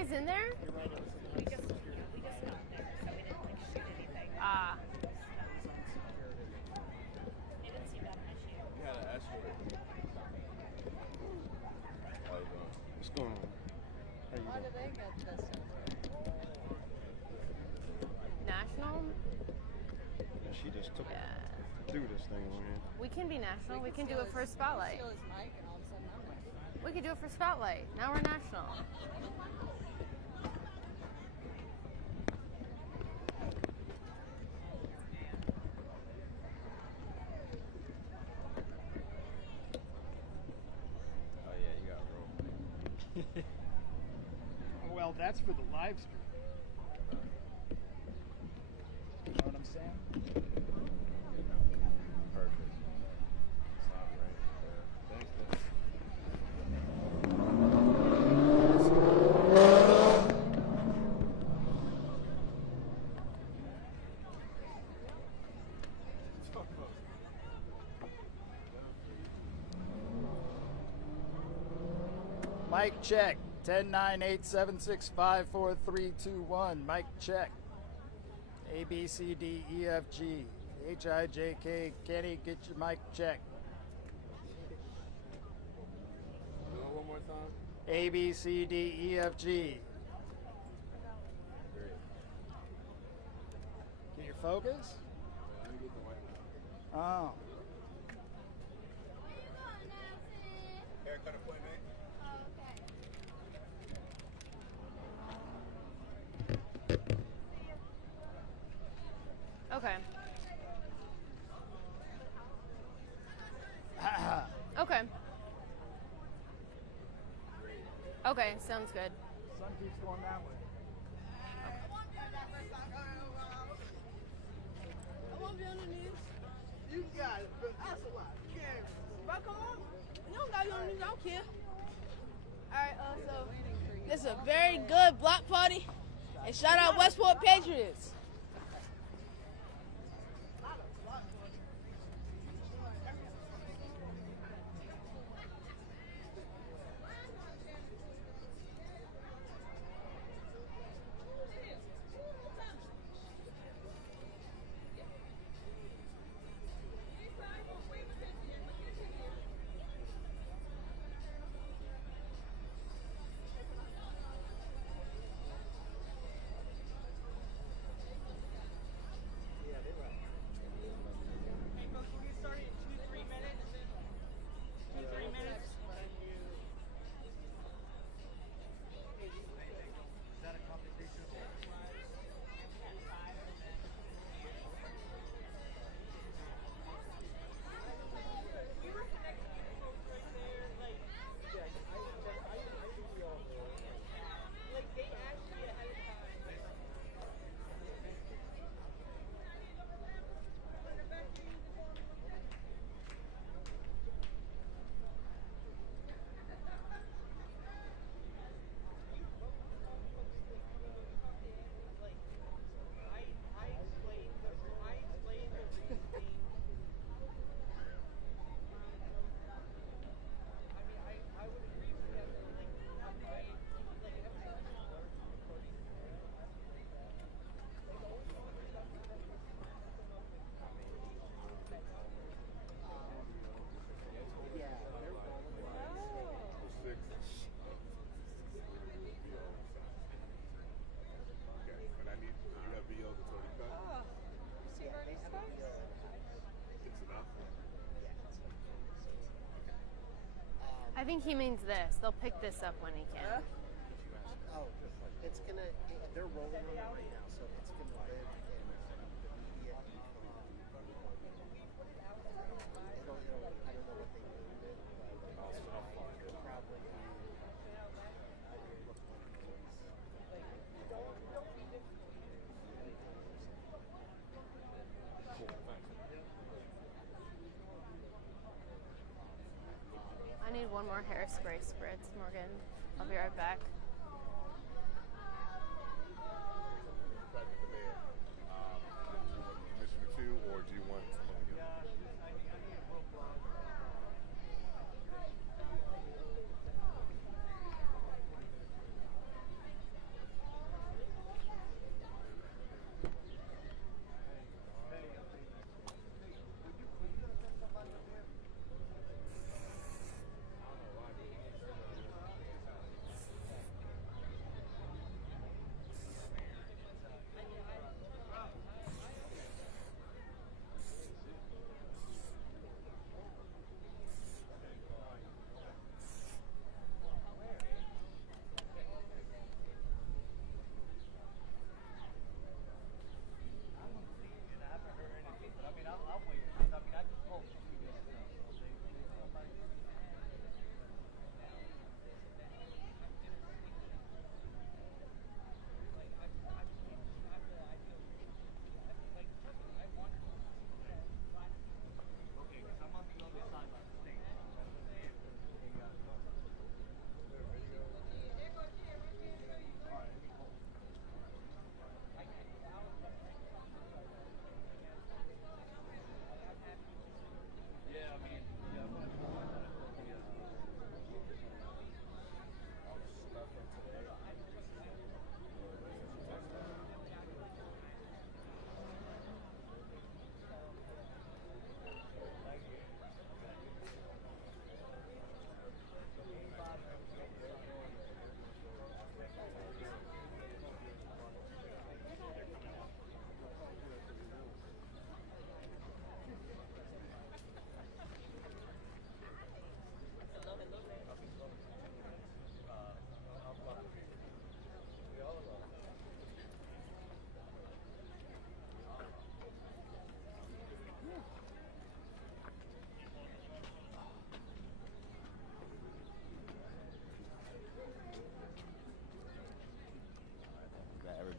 guys in there? We just got there, so we didn't like shoot anything. Ah. It didn't seem that an issue. You had an escort. How you doing? What's going on? How you Why doing? do they get this? National? And she just took Yeah. threw this thing on here. We can be national. We can do it for Spotlight. Steal his mic and all of a sudden I'm like, We could do it for Spotlight. Now we're national. Oh yeah, you got roll. Well, that's for the live stream. You know what I'm saying? Perfect. Sound right there. Thanks, Dan. Mic check. 10-9-8-7-6-5-4-3-2-1. Mic check. A, B, C, D, E, F, G, H, I, J, K. Kenny, get your mic check. Do it one more time. A, B, C, D, E, F, G. Great. Get your focus? Yeah, let me get the white now. Oh. Haircut appointment. Okay. Okay. Okay, sounds good. Sun keeps going that way. I won't be underneath. You got it, but that's a lot. Bro, come on. You don't got to be underneath. I don't care. Alright, so this is a very good block party. And shout out Westport Patriots. I think he means this. They'll pick this up when he can. Oh, it's gonna. They're rolling on it right now, so it's gonna live in immediate income. I don't know what they named it, but it'll probably be. I need one more hairspray spritz, Morgan. I'll be right back. Back with the mayor. Commissioner 2, or do you want someone to get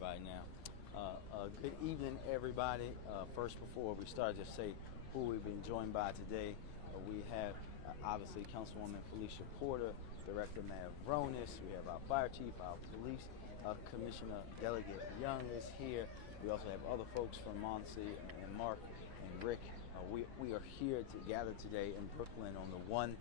everybody now. Good evening, everybody. First, before we start, just say who we've been joined by today. We have obviously Councilwoman Felicia Porter, Director Mav Ronis. We have our Fire Chief, our Police Commissioner Delegate Young is here. We also have other folks from Monty and Mark and Rick. We are here to gather today in Brooklyn on the 1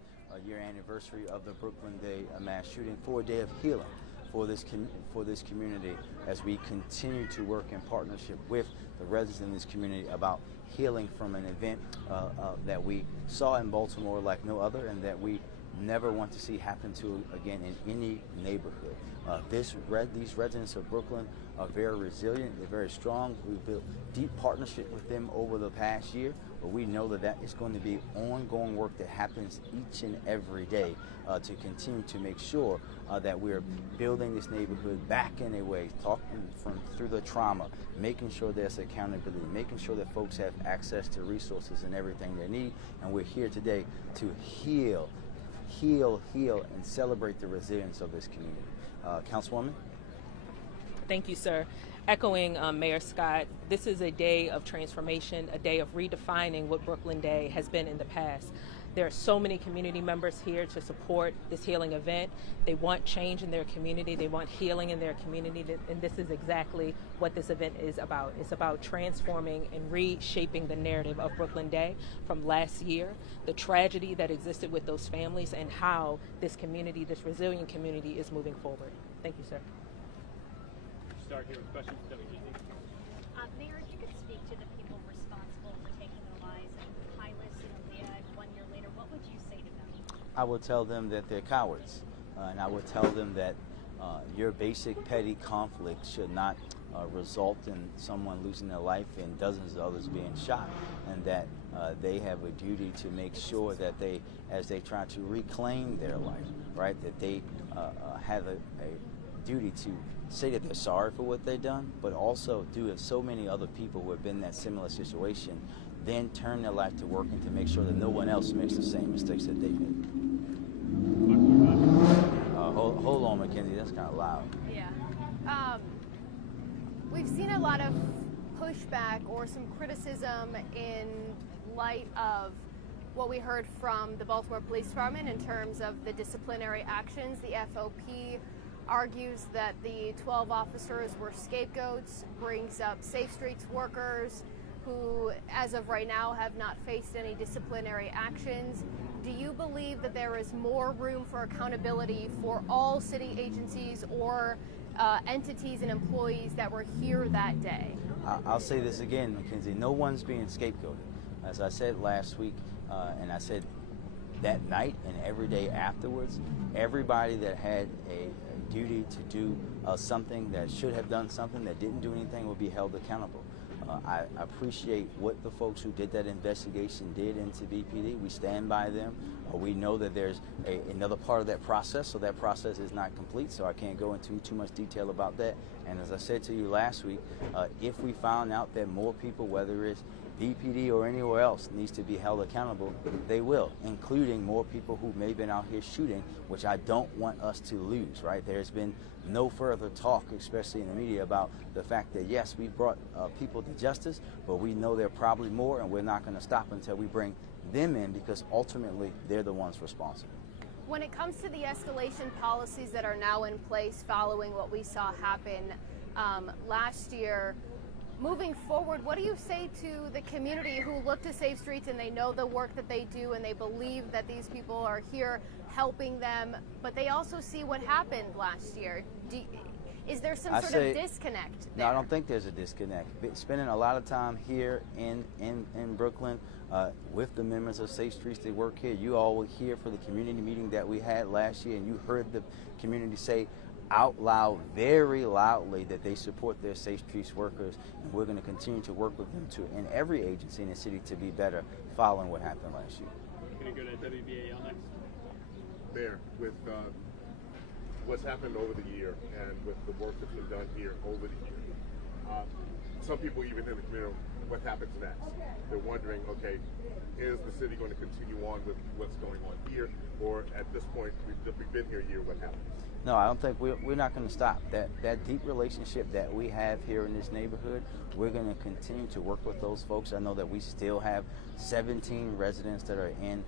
year anniversary of the Brooklyn Day mass shooting, for a day of healing for this community, as we continue to work in partnership with the residents in this community about healing from an event that we saw in Baltimore like no other, and that we never want to see happen to again in any neighborhood. These residents of Brooklyn are very resilient. They're very strong. We've built deep partnership with them over the past year, but we know that is going to be ongoing work that happens each and every day to continue to make sure that we're building this neighborhood back in a way, talking through the trauma, making sure there's accountability, making sure that folks have access to resources and everything they need. And we're here today to heal, and celebrate the resilience of this community. Councilwoman? Thank you, sir. Echoing Mayor Scott, this is a day of transformation, a day of redefining what Brooklyn Day has been in the past. There are so many community members here to support this healing event. They want change in their community. They want healing in their community. And this is exactly what this event is about. It's about transforming and reshaping the narrative of Brooklyn Day from last year, the tragedy that existed with those families, and how this community, this resilient community, is moving forward. Thank you, sir. Start here with questions. Mayor, if you could speak to the people responsible for taking their lives in Hylas and Leah 1 year later, what would you say to them? I would tell them that they're cowards, and I would tell them that your basic petty conflict should not result in someone losing their life and dozens of others being shot, and that they have a duty to make sure that they, as they try to reclaim their life, right, that they have a duty to say that they're sorry for what they've done, but also do as so many other people who have been in that similar situation, then turn their life to working to make sure that no one else makes the same mistakes that they made. Hold on, Mackenzie, that's kind of loud. Yeah. We've seen a lot of pushback or some criticism in light of what we heard from the Baltimore Police Department in terms of the disciplinary actions. The FOP argues that the 12 officers were scapegoats, brings up Safe Streets workers who, as of right now, have not faced any disciplinary actions. Do you believe that there is more room for accountability for all city agencies or entities and employees that were here that day? I'll say this again, Mackenzie. No one's being scapegoated. As I said last week, and I said that night and every day afterwards, everybody that had a duty to do something, that should have done something, that didn't do anything, will be held accountable. I appreciate what the folks who did that investigation did into BPD. We stand by them. We know that there's another part of that process, so that process is not complete, so I can't go into too much detail about that. And as I said to you last week, if we found out that more people, whether it's BPD or anywhere else, needs to be held accountable, they will, including more people who may have been out here shooting, which I don't want us to lose, right? There's been no further talk, especially in the media, about the fact that, yes, we brought people to justice, but we know there are probably more, and we're not going to stop until we bring them in, because ultimately they're the ones responsible. When it comes to the escalation policies that are now in place following what we saw happen last year, moving forward, what do you say to the community who look to Safe Streets and they know the work that they do and they believe that these people are here helping them, but they also see what happened last year? Is there some sort of disconnect there? No, I don't think there's a disconnect. Spending a lot of time here in Brooklyn with the members of Safe Streets that work here. You all were here for the community meeting that we had last year, and you heard the community say out loud, very loudly, that they support their Safe Streets workers, and we're going to continue to work with them in every agency in the city to be better following what happened last year. We're going to go to WBAL next. Mayor, with what's happened over the year and with the work that's been done here over the year, some people even in the community, what happens next? They're wondering, okay, is the city going to continue on with what's going on here, or at this point, we've been here a year, what happens? No, I don't think we're not going to stop. That deep relationship that we have here in this neighborhood, we're going to continue to work with those folks. I know that we still have 17 residents that are in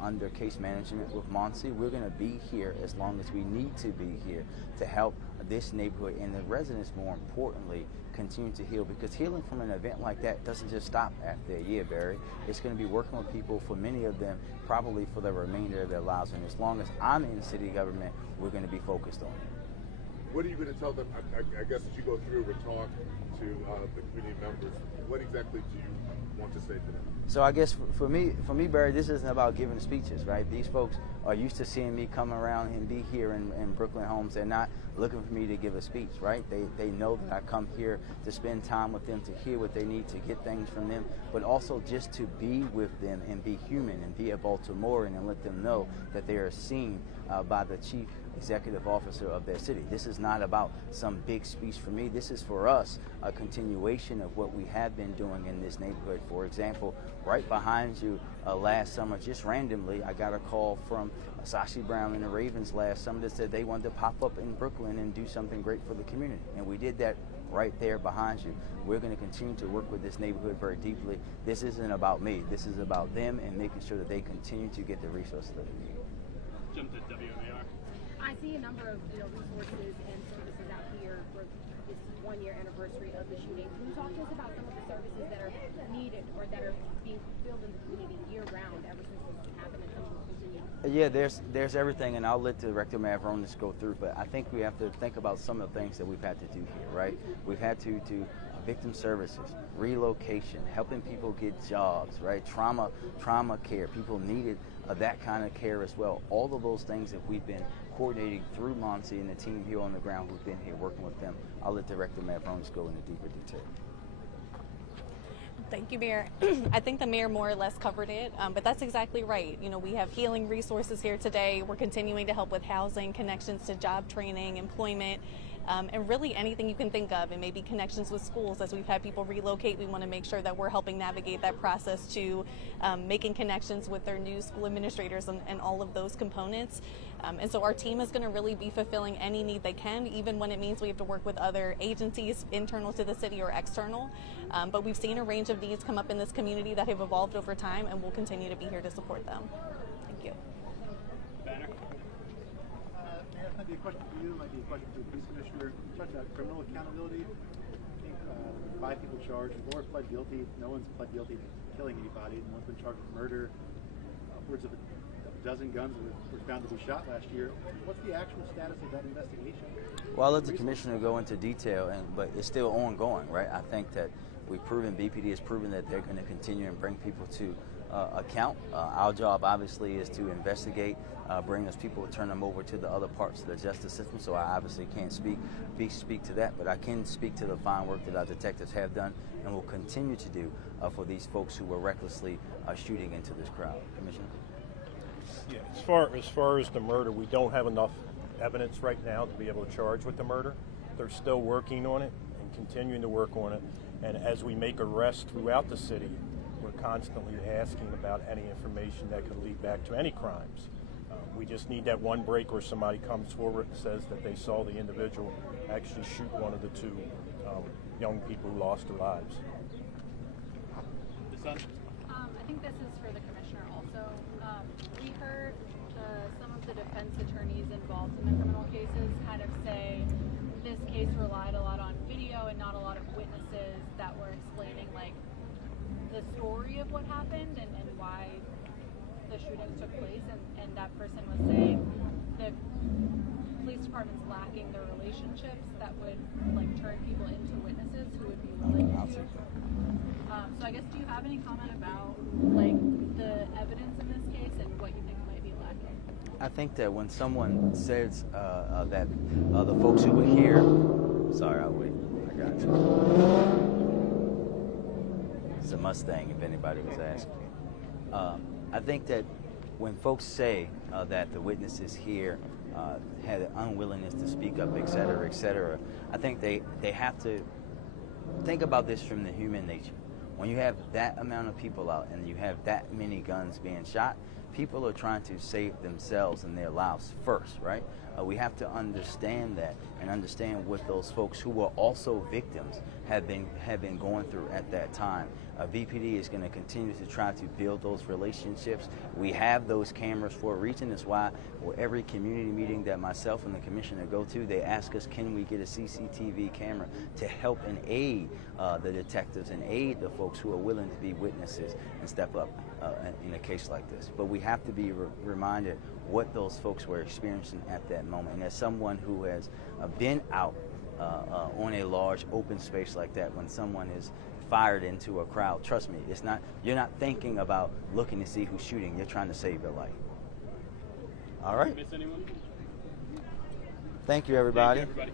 under case management with Muncie. We're going to be here as long as we need to be here to help this neighborhood and the residents, more importantly, continue to heal, because healing from an event like that doesn't just stop after a year, Barry. It's going to be working with people, for many of them, probably for the remainder of their lives. And as long as I'm in city government, we're going to be focused on it. What are you going to tell them, I guess, as you go through and talk to the community members, what exactly do you want to say to them? So I guess for me, Barry, this isn't about giving speeches, right? These folks are used to seeing me come around and be here in Brooklyn Homes. They're not looking for me to give a speech, right? They know that I come here to spend time with them, to hear what they need, to get things from them, but also just to be with them and be human and be a Baltimorean and let them know that they are seen by the chief executive officer of their city. This is not about some big speech for me. This is for us a continuation of what we have been doing in this neighborhood. For example, right behind you last summer, just randomly, I got a call from Sashi Brown and the Ravens last summer that said they wanted to pop up in Brooklyn and do something great for the community. And we did that right there behind you. We're going to continue to work with this neighborhood very deeply. This isn't about me. This is about them and making sure that they continue to get the resources that they need. Jump to WMAR. I see a number of resources and services out here for this 1-year anniversary of the shooting. Can you talk to us about some of the services that are needed or that are being fulfilled in the community year round ever since this happened and some will continue? Yeah, there's everything, and I'll let Director Mavronis go through, but I think we have to think about some of the things that we've had to do here, right? We've had to do victim services, relocation, helping people get jobs, right? Trauma care. People needed that kind of care as well. All of those things that we've been coordinating through Muncie and the team here on the ground who've been here working with them. I'll let Director Mavronis go into deeper detail. Thank you, Mayor. I think the mayor more or less covered it, but that's exactly right. You know, we have healing resources here today. We're continuing to help with housing, connections to job training, employment, and really anything you can think of, and maybe connections with schools. As we've had people relocate, we want to make sure that we're helping navigate that process to making connections with their new school administrators and all of those components. And so our team is going to really be fulfilling any need they can, even when it means we have to work with other agencies internal to the city or external. But we've seen a range of needs come up in this community that have evolved over time, and we'll continue to be here to support them. Thank you. Banner. Mayor, this might be a question for you, might be a question for the police commissioner. You talked about criminal accountability. I think 5 people charged, 4 pled guilty. No one's pled guilty to killing anybody, and one's been charged with murder. Upwards of a dozen guns were found to be shot last year. What's the actual status of that investigation? Well, I'll let the commissioner go into detail, but it's still ongoing, right? I think that we've proven, BPD has proven that they're going to continue and bring people to account. Our job, obviously, is to investigate, bring those people, turn them over to the other parts of the justice system. So I obviously can't speak to that, but I can speak to the fine work that our detectives have done and will continue to do for these folks who were recklessly shooting into this crowd. Commissioner? Yeah, as far as the murder, we don't have enough evidence right now to be able to charge with the murder. They're still working on it and continuing to work on it. And as we make arrests throughout the city, we're constantly asking about any information that could lead back to any crimes. We just need that one break where somebody comes forward and says that they saw the individual actually shoot one of the 2 young people who lost their lives. I think this is for the commissioner also. We heard some of the defense attorneys involved in the criminal cases kind of say this case relied a lot on video and not a lot of witnesses that were explaining like the story of what happened and why the shootings took place, and that person was saying the police department's lacking the relationships that would like turn people into witnesses who would be willing to. So I guess, do you have any comment about like the evidence in this case and what you think might be lacking? I think that when someone says that the folks who were here, sorry, I'll wait. I got you. It's a Mustang, if anybody was asking. I think that when folks say that the witnesses here had an unwillingness to speak up, et cetera, I think they have to think about this from the human nature. When you have that amount of people out and you have that many guns being shot, people are trying to save themselves and their lives first, right? We have to understand that and understand what those folks who were also victims have been going through at that time. VPD is going to continue to try to build those relationships. We have those cameras for a reason. That's why every community meeting that myself and the commissioner go to, they ask us, can we get a CCTV camera to help and aid the detectives and aid the folks who are willing to be witnesses and step up in a case like this. But we have to be reminded what those folks were experiencing at that moment. And as someone who has been out on a large open space like that, when someone is fired into a crowd, trust me, you're not thinking about looking to see who's shooting. You're trying to save your life. All right. Miss anyone? Thank you, everybody. Thank you, everybody.